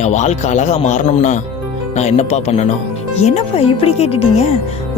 என் வாழ்க்கை அழகாக மாறணும்னா நான் என்னப்பா பண்ணணும்? என்னப்பா இப்படி கேட்டுட்டீங்க?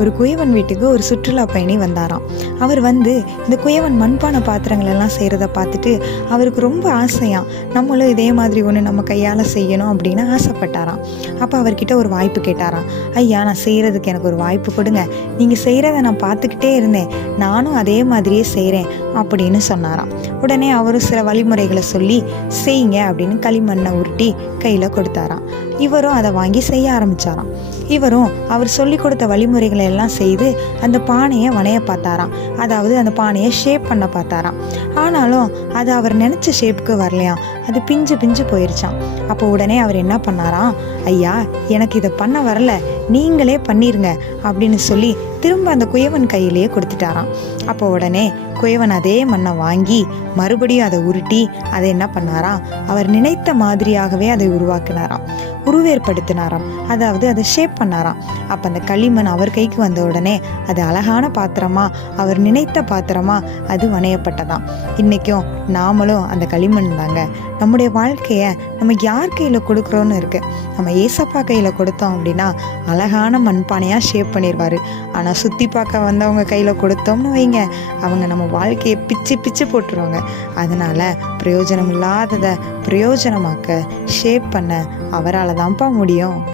ஒரு குயவன் வீட்டுக்கு ஒரு சுற்றுலா பயணி வந்தாராம். அவர் வந்து இந்த குயவன் மண்பானை பாத்திரங்கள் எல்லாம் செய்கிறத பார்த்துட்டு அவருக்கு ரொம்ப ஆசையாம். நம்மளும் இதே மாதிரி ஒன்று நம்ம கையால் செய்யணும் அப்படின்னு ஆசைப்பட்டாராம். அப்போ அவர்கிட்ட ஒரு வாய்ப்பு கேட்டாராம். ஐயா, நான் செய்கிறதுக்கு எனக்கு ஒரு வாய்ப்பு கொடுங்க. நீங்கள் செய்கிறத நான் பார்த்துக்கிட்டே இருந்தேன், நானும் அதே மாதிரியே செய்கிறேன் அப்படின்னு சொன்னாராம். உடனே அவரும் சில வழிமுறைகளை சொல்லி செய்யுங்க அப்படின்னு களிமண்ணை உருட்டி கையில் கொடுத்தாராம். இவரும் அதை வாங்கி செய்ய ஆரம்பித்தாராம். இவரும் அவர் சொல்லி கொடுத்த வழிமுறைகளை எல்லாம் செய்து அந்த பானையை வணைய பார்த்தாராம். அதாவது அந்த பானையை ஷேப் பண்ண பார்த்தாராம். ஆனாலும் அது அவர் நினச்ச ஷேப்புக்கு வரலையாம். அது பிஞ்சு பிஞ்சு போயிருச்சான். அப்போ உடனே அவர் என்ன பண்ணாராம், ஐயா, எனக்கு இதை பண்ண வரல, நீங்களே பண்ணிருங்க அப்படின்னு சொல்லி திரும்ப அந்த குயவன் கையிலேயே கொடுத்துட்டாராம். அப்போ உடனே குயவன் அதே மண்ணை வாங்கி மறுபடியும் அதை உருட்டி அதை என்ன பண்ணாராம், அவர் நினைத்த மாதிரியாகவே அதை உருவாக்கினாராம், உருவேற்படுத்தினாராம். அதாவது அதை ஷேப் பண்ணாராம். அப்போ அந்த களிமண் அவர் கைக்கு வந்த உடனே அது அழகான பாத்திரமா, அவர் நினைத்த பாத்திரமா அது வணையப்பட்டதாம். இன்றைக்கும் நாமளும் அந்த களிமண் தாங்க. நம்முடைய வாழ்க்கையை நம்ம யார் கையில் கொடுக்குறோன்னு இருக்குது. நம்ம ஏசப்பா கையில் கொடுத்தோம் அப்படின்னா அழகான மண்பானையாக ஷேப் பண்ணிடுவார். ஆனால் சுற்றி பார்க்க வந்தவங்க கையில் கொடுத்தோம்னு வைங்க, அவங்க நம்ம வாழ்க்கையை பிச்சு பிச்சு போட்டுருவாங்க. அதனால் பிரயோஜனம் இல்லாததை பிரயோஜனமாக்க ஷேப் பண்ண அவரால் தான்ப்பா முடியும்.